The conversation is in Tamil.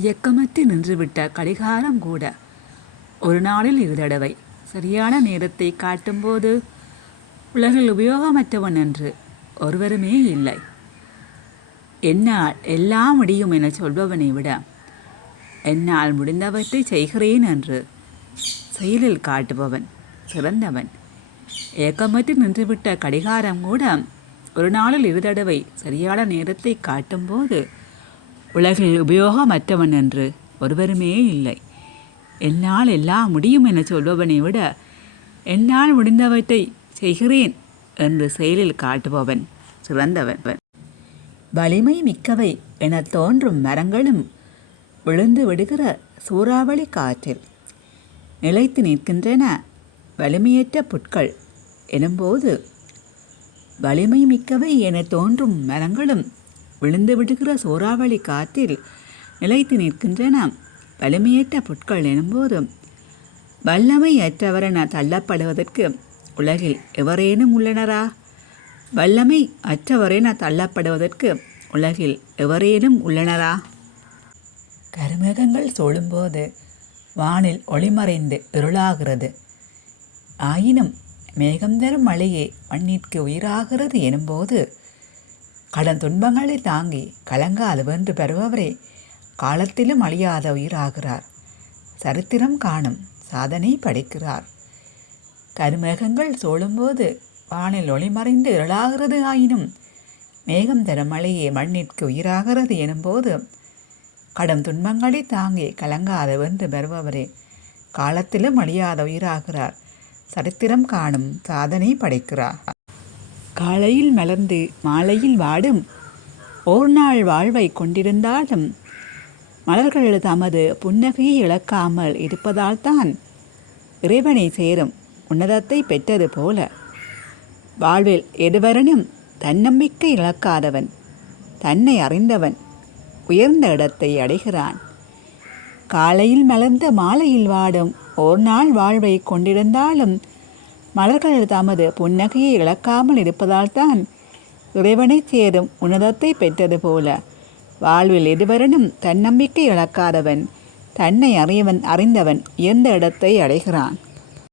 இயக்கமற்று நின்றுவிட்ட கடிகாரம் கூட ஒரு நாளில் 2 தடவை சரியான நேரத்தை காட்டும்போது உலகில் உபயோகமற்றவன் என்று ஒருவருமே இல்லை. என்னால் எல்லாம் முடியும் என சொல்பவனை விட என்னால் முடிந்தவற்றை செய்கிறேன் என்று செயலில் காட்டுபவன் சிறந்தவன். இயக்கமற்று நின்றுவிட்ட கடிகாரம் கூட ஒரு நாளில் 2 தடவை சரியான நேரத்தை காட்டும்போது உலகில் உபயோகமற்றவன் என்று ஒருவருமே இல்லை. என்னால் எல்லாம் முடியும் என சொல்பவனை விட என்னால் முடிந்தவற்றை செய்கிறேன் என்று செயலில் காட்டுபவன் சிறந்தவன். வலிமை மிக்கவை என தோன்றும் மரங்களும் விழுந்து விடுகிற சூறாவளி காற்றில் நிலைத்து நிற்கின்றன வலிமையற்ற புட்கள் எனும்போது, வலிமை மிக்கவை என தோன்றும் மரங்களும் விழுந்து விடுகிற சூறாவளி காற்றில் நிலைத்து நிற்கின்றன வலிமையற்ற புட்கள் எனும்போது, வல்லமை அற்றவரென தள்ளப்படுவதற்கு உலகில் எவரேனும் உள்ளனரா? வல்லமை அற்றவரென தள்ளப்படுவதற்கு உலகில் எவரேனும் உள்ளனரா? கருமேகங்கள் சூழும்போது வானில் ஒளிமறைந்து இருளாகிறது. ஆயினும் மேகம் தரும் மழையே மண்ணிற்கு உயிராகிறது எனும்போது, கடன் துன்பங்களை தாங்கி கலங்காது வென்று பெறுபவரே காலத்திலும் அழியாத உயிராகிறார். சரித்திரம் காணும் சாதனை படைக்கிறார். கருமேகங்கள் சூழும்போது வானில் ஒளிமறைந்து இருளாகிறது. ஆயினும் மேகம் தரும் மழையே மண்ணிற்கு உயிராகிறது எனும்போது, கடும் துன்பங்களை தாங்கி கலங்காது வென்று பெறுபவரே காலத்திலும் அழியாத உயிராகிறார். சரித்திரம் காணும் சாதனை படைக்கிறார். காலையில் மலர்ந்து மாலையில் வாடும் ஓர் நாள் வாழ்வை கொண்டிருந்தாலும் மலர்கள் தமது புன்னகையை இழக்காமல் இருப்பதால்தான் இறைவனை சேரும் உன்னதத்தை பெற்றது போல வாழ்வில் எதுவரனும் தன்னம்பிக்கை இழக்காதவன், தன்னை அறிந்தவன் உயர்ந்த இடத்தை அடைகிறான். காலையில் மலர்ந்த மாலையில் வாடும் ஓர் நாள் வாழ்வை கொண்டிருந்தாலும் மலர்கள் தமது புன்னகையை இழக்காமல் இருப்பதால்தான் இறைவனை சேரும் உன்னதத்தை பெற்றது போல வாழ்வில் எதுவரனும் தன்னம்பிக்கை இழக்காதவன், தன்னை அறிந்தவன் உயர்ந்த இடத்தை அடைகிறான்.